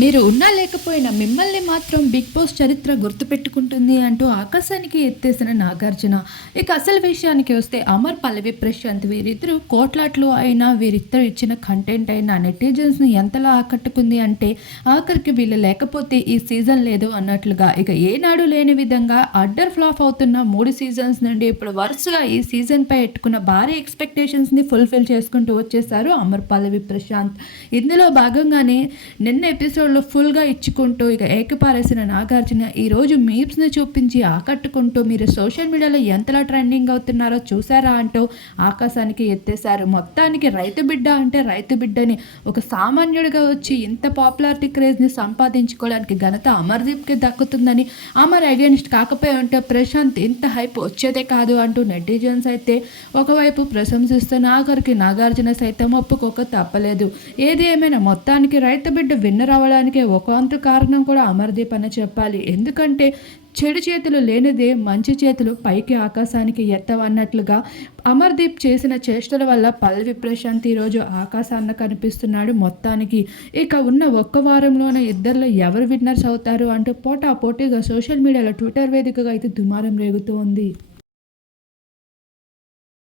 మీరు ఉన్నా లేకపోయినా మిమ్మల్ని మాత్రం బిగ్ బాస్ చరిత్ర గుర్తుపెట్టుకుంటుంది అంటూ ఆకాశానికి ఎత్తేసిన నాగార్జున. ఇక అసలు విషయానికి వస్తే అమర్ పల్లవి ప్రశాంత్ వీరిద్దరూ కోట్లాట్లు అయినా వీరిద్దరు ఇచ్చిన కంటెంట్ అయినా నెటిజన్స్ని ఎంతలా ఆకట్టుకుంది అంటే ఆఖరికి వీళ్ళు లేకపోతే ఈ సీజన్ లేదు అన్నట్లుగా. ఇక ఏనాడు లేని విధంగా అడ్డర్ ఫ్లాప్ అవుతున్న మూడు సీజన్స్ నుండి ఇప్పుడు వరుసగా ఈ సీజన్పై ఎట్టుకున్న భారీ ఎక్స్పెక్టేషన్స్ని ఫుల్ఫిల్ చేసుకుంటూ వచ్చేసారు అమర్ పల్లవి ప్రశాంత్. ఇందులో భాగంగానే నిన్న ఎపిసోడ్లో ఫుల్గా ఇచ్చుకుంటూ ఇక ఏకపారేసిన నాగార్జున ఈరోజు మీమ్స్ని చూపించి ఆకట్టుకుంటూ మీరు సోషల్ మీడియాలో ఎంతలా ట్రెండింగ్ అవుతున్నారో చూసారా అంటూ ఆకాశానికి ఎత్తేశారు. మొత్తానికి రైతు బిడ్డ అంటే రైతు బిడ్డని ఒక సామాన్యుడిగా వచ్చి ఇంత పాపులారిటీ క్రేజ్ని సంపాదించుకోవడానికి ఘనత అమర్దీప్కి దక్కుతుందని అమర్ అగేన్స్ట్ కాకపోయి ఉంటే ప్రశాంత్ ఇంత హైప్ వచ్చేదే కాదు అంటూ నెటిజన్స్ అయితే ఒకవైపు ప్రశంసిస్తున్న ఆఖరికి నాగార్జున సైతం ఒప్పుకోక తప్పలేదు. ఏది ఏమైనా మొత్తానికి రైతు బిడ్డ విన్నర్ అవ్వడానికి ఒక ఒకంత కారణం కూడా అమర్దీప్ అని చెప్పాలి. ఎందుకంటే చెడు చేతులు లేనిదే మంచి చేతులు పైకి ఆకాశానికి ఎత్తవన్నట్లుగా అమర్దీప్ చేసిన చేష్టల వల్ల పల్లవి ప్రశాంత్ ఈరోజు ఆకాశాన్న కనిపిస్తున్నాడు మొత్తానికి. ఇక ఉన్న ఒక్క వారంలోనే ఇద్దరిలో ఎవరు విన్నర్స్ అవుతారు అంటూ పోటా పోటీగా సోషల్ మీడియాలో ట్విట్టర్ వేదికగా అయితే దుమారం రేగుతూ ఉంది.